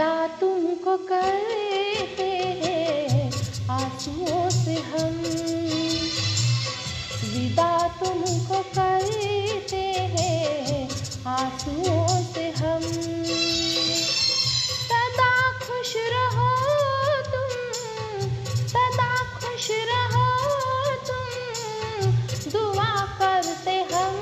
विदा तुमको करते हैं आंसुओं से हम, विदा तुमको करते हैं आंसुओं से हम। सदा खुश रहो तुम, सदा खुश रहो तुम, दुआ करते हम।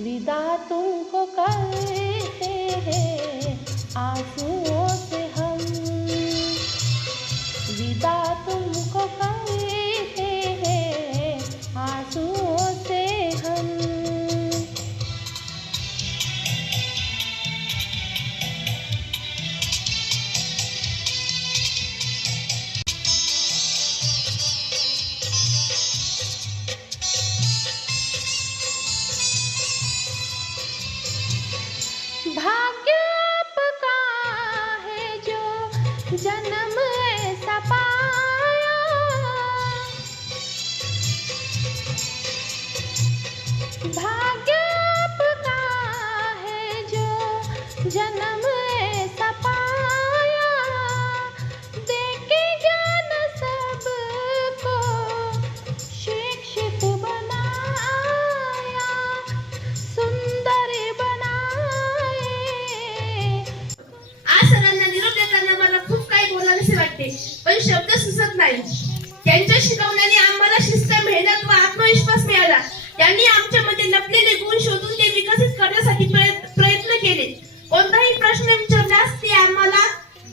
विदा तुमको करते हैं आंसुओं से हम, विदा तुमको करते हैं आंसुओं से हम। भाग्य आपका है जो जन्म ऐसा पाया, भाग्य आपका है जो जन्म ऐसा पाया, देके ज्ञान सबको शिक्षित बनाया, सुंदर पण शब्द सुचत नाही। त्यांच्या शिकवण्याने आम्हाला शिस्त, मेहनत व आत्मविश्वास मिळाला। त्यांनी आमच्यामध्ये लपलेले गुण शोधून ते विकसित करण्यासाठी प्रयत्न केले। कोणताही प्रश्न विचारल्यास ते आम्हाला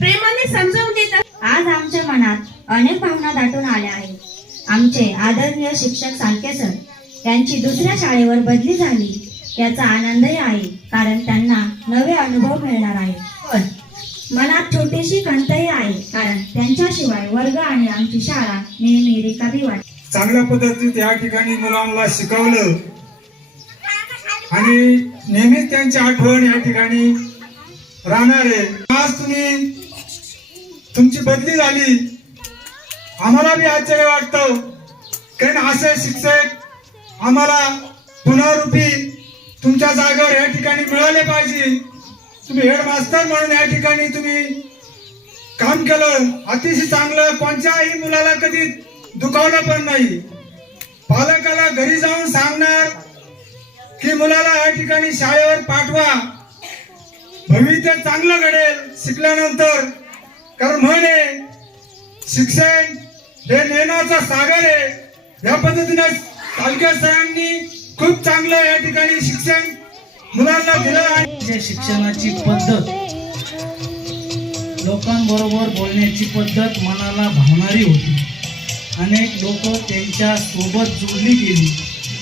प्रेमाने समजावून देतात। आज आमच्या मनात अनेक भावना दाटून आल्या आहेत। आमचे आदरणीय शिक्षक साळके सर यांची दुसऱ्या शाळेवर बदली झाली याचा आनंदही आहे, कारण त्यांना नवे अनुभव मिळणार आहे। पण मनात छोटीशी खंतही आहे, कारण त्यांच्याशिवाय वर्ग आणि आमची शाळा नेहमी रिकामी वाटते। चांगल्या पद्धतीत या ठिकाणी मुलांना शिकवलं आणि नेहमी त्यांची आठवण या ठिकाणी राहणार आहे। आज तुमची बदली झाली, आम्हाला बी आश्चर्य वाटतं, कारण असे शिक्षक आम्हाला पुनरुपी तुमच्या जागेवर या ठिकाणी मिळाले पाहिजे। तुम्ही हेडमास्तर म्हणून या ठिकाणी तुम्ही काम केलं, अतिशय चांगलं। कोणत्याही मुलाला कधी दुखावलं पण नाही। पालकाला घरी जाऊन सांगणार की मुलाला या ठिकाणी शाळेवर पाठवा, भविष्य चांगलं घडेल शिकल्यानंतर। कारण म्हणे शिक्षण हे ज्ञानाचा सागर आहे। या पद्धतीने साळके सरांनी खूप चांगलं या ठिकाणी शिक्षण मुलांना दिलं आहे। शिक्षणाची पद्धत, लोकांबरोबर बोलण्याची पद्धत मनाला भावणारी होती। अनेक लोक त्यांच्या सोबत जोडली गेली।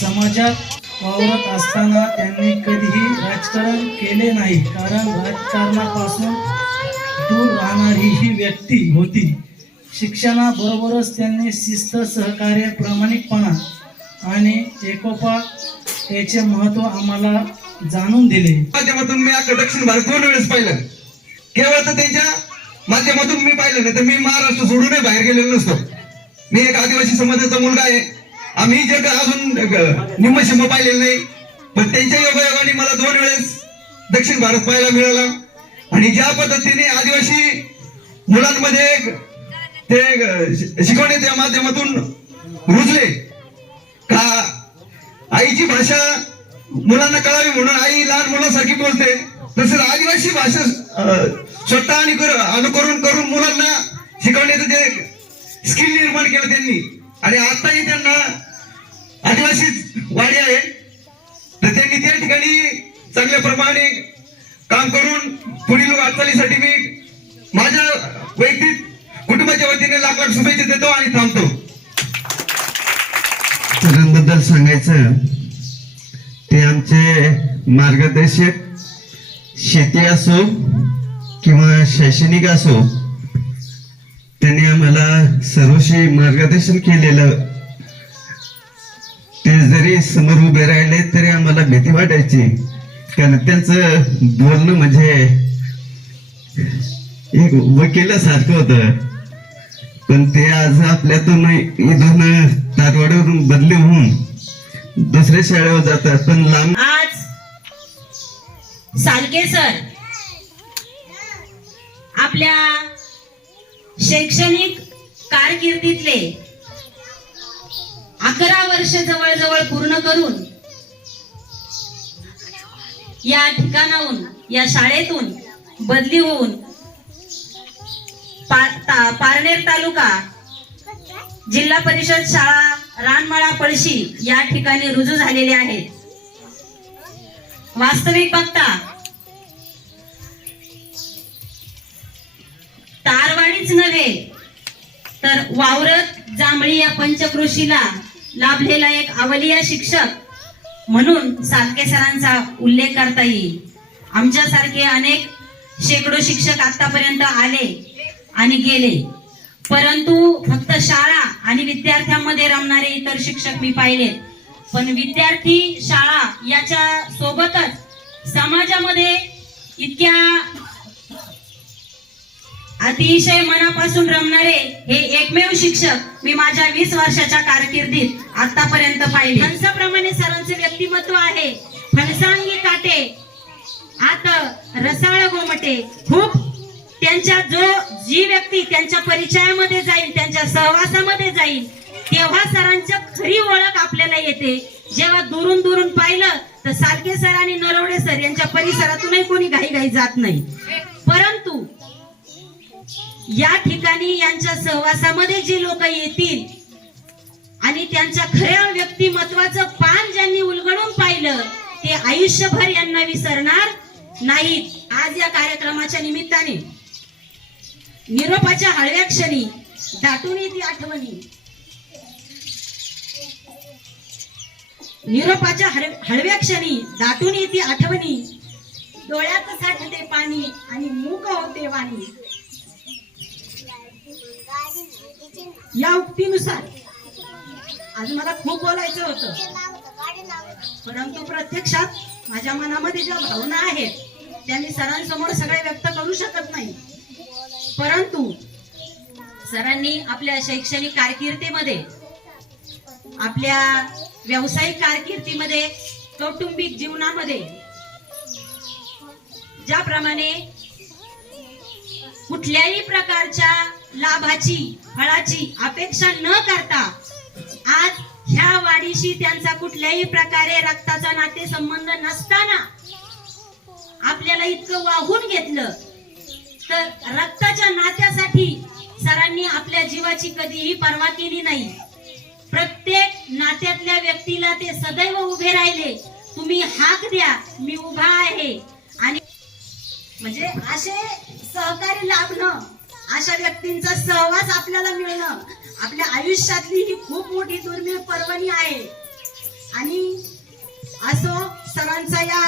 समाजात वावरत असताना त्यांनी कधीही राजकारण केले नाही, कारण राजकारणापासून दूर राहणारी ही व्यक्ती होती। शिक्षणाबरोबरच त्यांनी शिस्त, सहकार्य, प्रामाणिकपणा आणि एकोपा याचे महत्त्व आम्हाला जाणून दिले। माध्यमातून मी आता दक्षिण भारत 2 वेळेस पाहिलं, केवळ तर त्यांच्या माध्यमातून मी पाहिलं नाही तर मी महाराष्ट्र सोडूनही बाहेर गेलेलो नसतो। मी एक आदिवासी समाजाचा मुलगा आहे। आम्ही जग अजून निम्मशिम पाहिलेलं नाही, पण त्यांच्या योगायोगाने मला 2 वेळेस दक्षिण भारत पाहायला मिळाला। आणि ज्या पद्धतीने आदिवासी मुलांमध्ये ते शिकवण्याच्या माध्यमातून रुजले का, आईची भाषा मुलांना कळावी म्हणून आई लहान मुलांसारखी बोलते, तसेच आदिवासी भाषा स्वतः आणि अनुकरण करून मुलांना शिकवण्याचं जे स्किल निर्माण केलं त्यांनी। आणि आताही त्यांना आदिवासी वाडी आहे, तर त्यांनी त्या ठिकाणी चांगल्या प्रमाणे काम करून पुढील वाटचालीसाठी मी माझ्या वैयक्तिक कुटुंबाच्या वतीने लाख लाख शुभेच्छा देतो आणि थांबतो। सरांबद्दल सांगायचं ते आमचे मार्गदर्शक, शेती असो किंवा शैक्षणिक असो, त्यांनी आम्हाला सर्वशी मार्गदर्शन केलेलं। ते जरी समोर उभे राहिले तरी आम्हाला भीती वाटायची, कारण त्यांचं बोलणं म्हणजे एक वकिलासारखं होतं। पण ते आज आपल्यातून इथून तारवाडवरून बदली होऊन दुसऱ्या शाळेवर जातात, पण लांब। आज साळके सर आपल्या शैक्षणिक कारकिर्दीतले 11 वर्ष जवळजवळ पूर्ण करून या ठिकाणाहून, या शाळेतून बदली होऊन पारनेर तालुका जिल्हा परिषद शाळा रानमाळा पळशी या ठिकाणी रुजू झालेले आहेत. वास्तविक बघता तारवाडीच नव्हे तर वावरत जांभळी या पंचक्रोशीला लाभलेला एक अवलिया शिक्षक म्हणून साळके सरांचा उल्लेख करता येईल. आमच्यासारखे अनेक शेकडो शिक्षक आतापर्यंत आले आणि गेले, परंतु फक्त शाळा आणि विद्यार्थ्यांमध्ये रमणारे इतर शिक्षक मी पाहिले. पण विद्यार्थी शाळा याच्या सोबतच समाजामध्ये इतक्या अतिशय मनापासून रमणारे हे एकमेव शिक्षक मी माझ्या 20 वर्षाच्या कारकिर्दीत आतापर्यंत पाहिले. हंसाप्रमाणे सरांचे व्यक्तिमत्व आहे. फणसांगी काटे आत रसाळ गोमटे. खूप त्यांच्या जी व्यक्ती त्यांच्या परिचयामध्ये जाईल, त्यांच्या सहवासामध्ये जाईल, तेव्हा सरांची खरी ओळख आपल्याला येते. जेव्हा दुरून दुरून पाहिलं तर साळके सर आणि नरवडे सर यांच्या परिसरातूनही कोणी घाई जात नाही. परंतु या ठिकाणी यांच्या सहवासामध्ये जे लोक येतील आणि त्यांच्या खऱ्या व्यक्तिमत्वाचं पान ज्यांनी उलगडून पाहिलं ते आयुष्यभर यांना विसरणार नाहीत. आज या कार्यक्रमाच्या निमित्ताने निरोपाच्या हळव्या क्षणी दाटून येते आठवणी. निरोपाच्या हळव्या क्षणी दाटून येते आठवणी. डोळ्यात साठते पाणी आणि मूक होते वाणी. या उक्तीनुसार आज मला खूप बोलायचं होतं, परंतु प्रत्यक्षात माझ्या मनामध्ये ज्या भावना आहेत त्या मी सरांसमोर सगळे व्यक्त करू शकत नाही. परंतु सरांनी आपल्या शैक्षणिक कारकिर्दीमध्ये, आपल्या व्यावसायिक कारकिर्दीमध्ये, कौटुंबिक जीवनामध्ये ज्याप्रमाणे कुठल्याही प्रकारच्या लाभाची, फळाची अपेक्षा न करता आज ह्या वाडीशी त्यांचा कुठल्याही प्रकारे रक्ताचा नातेसंबंध नसताना आपल्याला इतकं वाहून घेतलं, तर रक्ताच्या नात्यासाठी सरांनी आपल्या जीवाची कधीही पर्वा केली नाही. प्रत्येक नात्यातल्या व्यक्तीला ते सदैव उभे राहिले. तुम्ही हाक द्या, मी उभा आहे. आणि म्हणजे असे सहकारी लाभणं, अशा व्यक्तींचा सहवास आपल्याला मिळणं आपल्या आयुष्यातली ही खूप मोठी दुर्मिळ पर्वणी आहे. आणि असो सरांचा या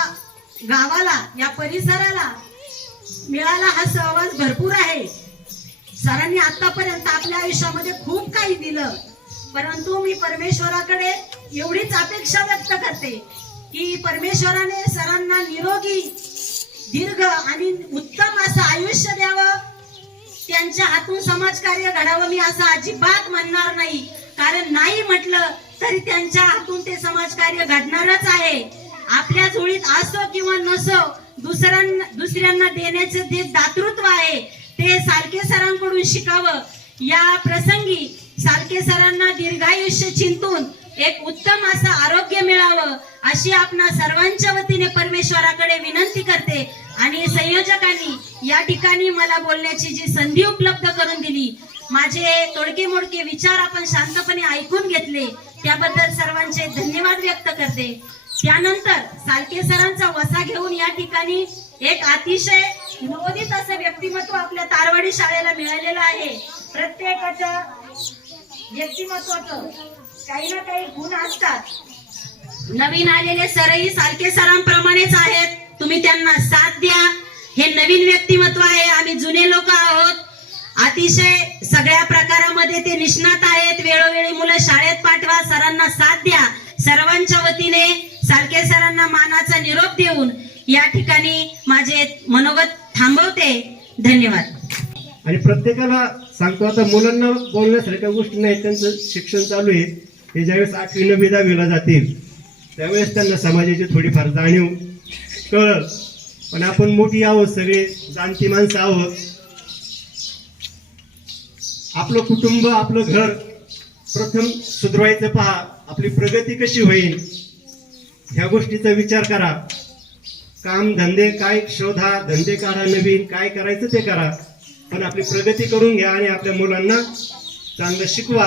गावाला, या परिसराला मिळाला हा सहवास भरपूर आहे. सरांनी आतापर्यंत आपल्या आयुष्यामध्ये खूप काही दिलं, परंतु मी परमेश्वराकडे एवढीच अपेक्षा व्यक्त करते की परमेश्वराने सरांना निरोगी, दीर्घ आणि उत्तम असं आयुष्य द्यावं. त्यांच्या हातून समाजकार्य घडावं मी असं अजिबात म्हणणार नाही, कारण नाही म्हटलं तरी त्यांच्या हातून ते समाजकार्य घडणारच आहे. आपल्या झोळीत असो किंवा नसो, दुसऱ्यांना देण्याचं जे दातृत्व आहे ते साळके सरांकडून शिकावं. या प्रसंगी साळके सरांना दीर्घायुष्य चिंतून एक उत्तम असं आरोग्य मिळावं अशी आपणा सर्वांच्या वतीने परमेश्वराकडे विनंती करते. आणि संयोजकांनी या ठिकाणी मला बोलण्याची जी संधी उपलब्ध करून दिली, माझे तोडके मोडके विचार आपण शांतपणे ऐकून घेतले, त्याबद्दल सर्वांचे धन्यवाद व्यक्त करते. त्यानंतर साळके सरांचा वसा घेऊन या ठिकाणी एक अतिशय नवोदित असं व्यक्तिमत्व आपल्या तारवाडी शाळेला मिळालेलं आहे. प्रत्येकाच्या व्यक्तिमत्वाचं काही ना काही गुण असतात. नवीन आलेले सरही साळके सरांप्रमाणेच आहेत. तुम्ही त्यांना साथ द्या. हे नवीन व्यक्तिमत्व आहे. आम्ही जुने लोक आहोत. अतिशय सगळ्या प्रकारामध्ये ते निष्णात आहेत. वेळोवेळी मुलं शाळेत पाठवा, सरांना साथ द्या. सर्वांच्या वतीने साळके सरांना मानाचा निरोप देऊन या ठिकाणी माझे मनोगत थांबवते. धन्यवाद. आणि प्रत्येकाला सांगतो, आता मुलांना बोलण्यासारख्या गोष्टी नाही, त्यांचं शिक्षण चालू आहे. ते ज्यावेळेस 8वी 9वी 10वीला जातील त्यावेळेस त्यांना समाजाची थोडीफार जाणीव कळल. पण आपण मोठी आहोत, सगळे जाणती माणसं आहोत. आपलं कुटुंब, आपलं घर प्रथम सुधरवायचं पहा, आपली प्रगती कशी होईल ह्या गोष्टीचा विचार करा. काम धंदे काय शोधा, धंदे काढा नवीन, काय करायचं ते करा, पण आपली प्रगती करून घ्या आणि आपल्या मुलांना चांगलं शिकवा.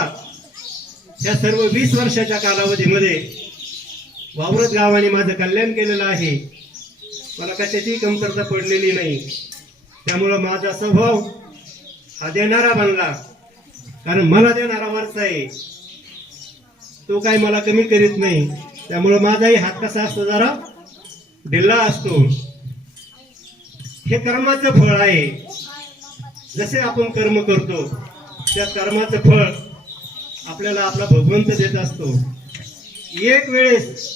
या सर्व 20 वर्षाच्या कालावधीमध्ये वावरत गावाने माझं कल्याण केलेलं आहे. मला कशाची कमतरता पडलेली नाही. त्यामुळं माझा स्वभाव हा देणारा बनला, कारण मला देणारा वरचा आहे, तो काय मला कमी करीत नाही. त्यामुळं माझाही हात कसा असतो, जरा ढिल्ला असतो. हे कर्माचं फळ आहे. जसे आपण कर्म करतो त्या कर्माचं फळ आपल्याला आपला भगवंत देत असतो. एक वेळेस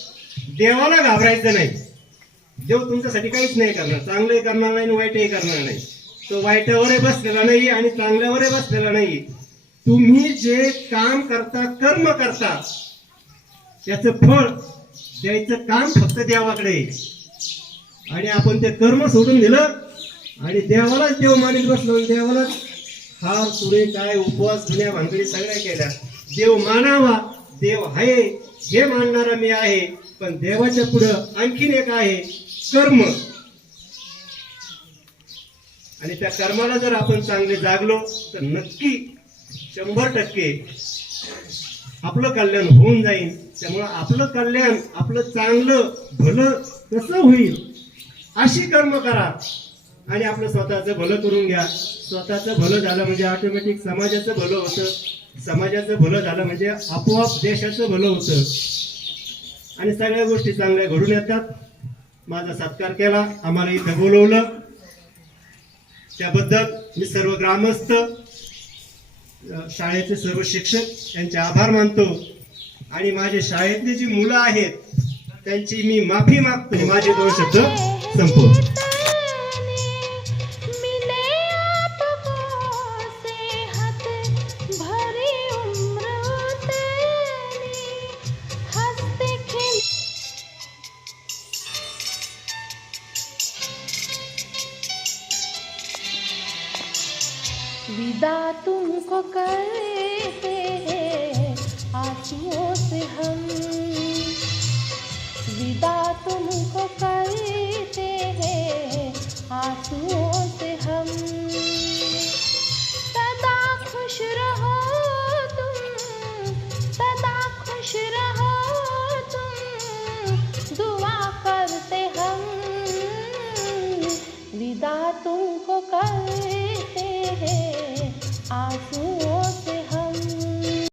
देवाला घाबरायचं नाही. देव तुमच्यासाठी काहीच नाही करणार, चांगलंही करणार नाही आणि वाईटही करणार नाही. तो वाईटावरही बसलेला नाही आणि चांगल्यावरही बसलेला नाही. तुम्ही जे काम करता, कर्म करता, त्याचं फळ द्यायचं काम फक्त देवाकडे आहे. आणि आपण ते कर्म सोडून दिलं आणि देवालाच देव मानित बसलो, देवालाच हार तुरे काय उपवास जुन्या भानगडी सगळ्या केल्या. देव मानावा, देव आहे हे मानणारा मी आहे, पण देवाच्या पुढं आणखीन एक आहे, कर्म. आणि त्या कर्माला जर आपण चांगले जागलो तर नक्की 100% आपलं कल्याण होऊन जाईल. त्यामुळं आपलं कल्याण, आपलं चांगलं भलं कसं होईल अशी कर्म करा आणि आपलं स्वतःचं भलं करून घ्या. स्वतःचं भलं झालं म्हणजे ऑटोमॅटिक समाजाचं भलं होतं. समाजाचं भलं झालं म्हणजे आपोआप देशाचं भलं होतं आणि सगळ्या गोष्टी चांगल्या घडून येतात. माझा सत्कार केला, आम्हाला इथं बोलवलं, त्याबद्दल मी सर्व ग्रामस्थ, शाळेचे सर्व शिक्षक यांचे आभार मानतो. आणि माझे शाळेतली जी मुलं आहेत त्यांची मी माफी मागतो. माझे 2 शब्द संपवतो. मिले आपको सेहत भरी उम्र तेरी, हंसते खेल विदा तुमको करते हैं आंसुओं से हम, विदा तुमको करते हैं आंसुओं से हम, सदा खुश रहो तुम, सदा खुश रहो तुम, दुआ करते हम, विदा तुमको करते हैं आंसुओं